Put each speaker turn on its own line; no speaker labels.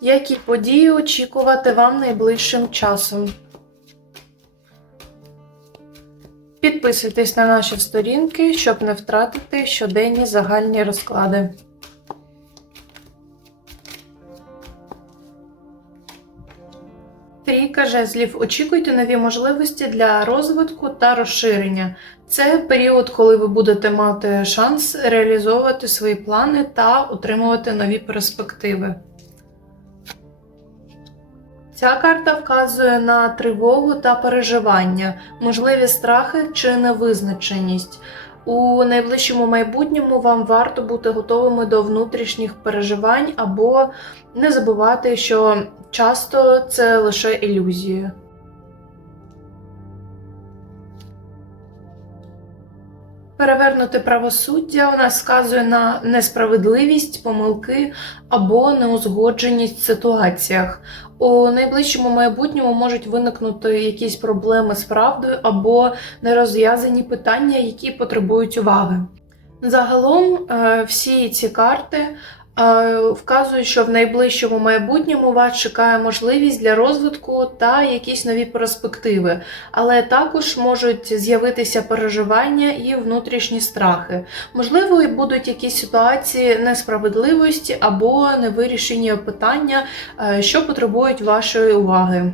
Які події очікувати вам найближчим часом? Підписуйтесь на наші сторінки, щоб не втратити щоденні загальні розклади. Трійка жезлів. Очікуйте нові можливості для розвитку та розширення. Це період, коли ви будете мати шанс реалізовувати свої плани та отримувати нові перспективи. Ця карта вказує на тривогу та переживання, можливі страхи чи невизначеність. У найближчому майбутньому вам варто бути готовими до внутрішніх переживань або не забувати, що часто це лише ілюзія. Перевернути правосуддя у нас вказує на несправедливість, помилки або неузгодженість в ситуаціях. У найближчому майбутньому можуть виникнути якісь проблеми з правдою або нерозв'язані питання, які потребують уваги. Загалом, е, всі ці карти вказують, що в найближчому майбутньому вас чекає можливість для розвитку та якісь нові перспективи, але також можуть з'явитися переживання і внутрішні страхи. Можливо, і будуть якісь ситуації несправедливості або невирішені питання, е, що потребують вашої уваги.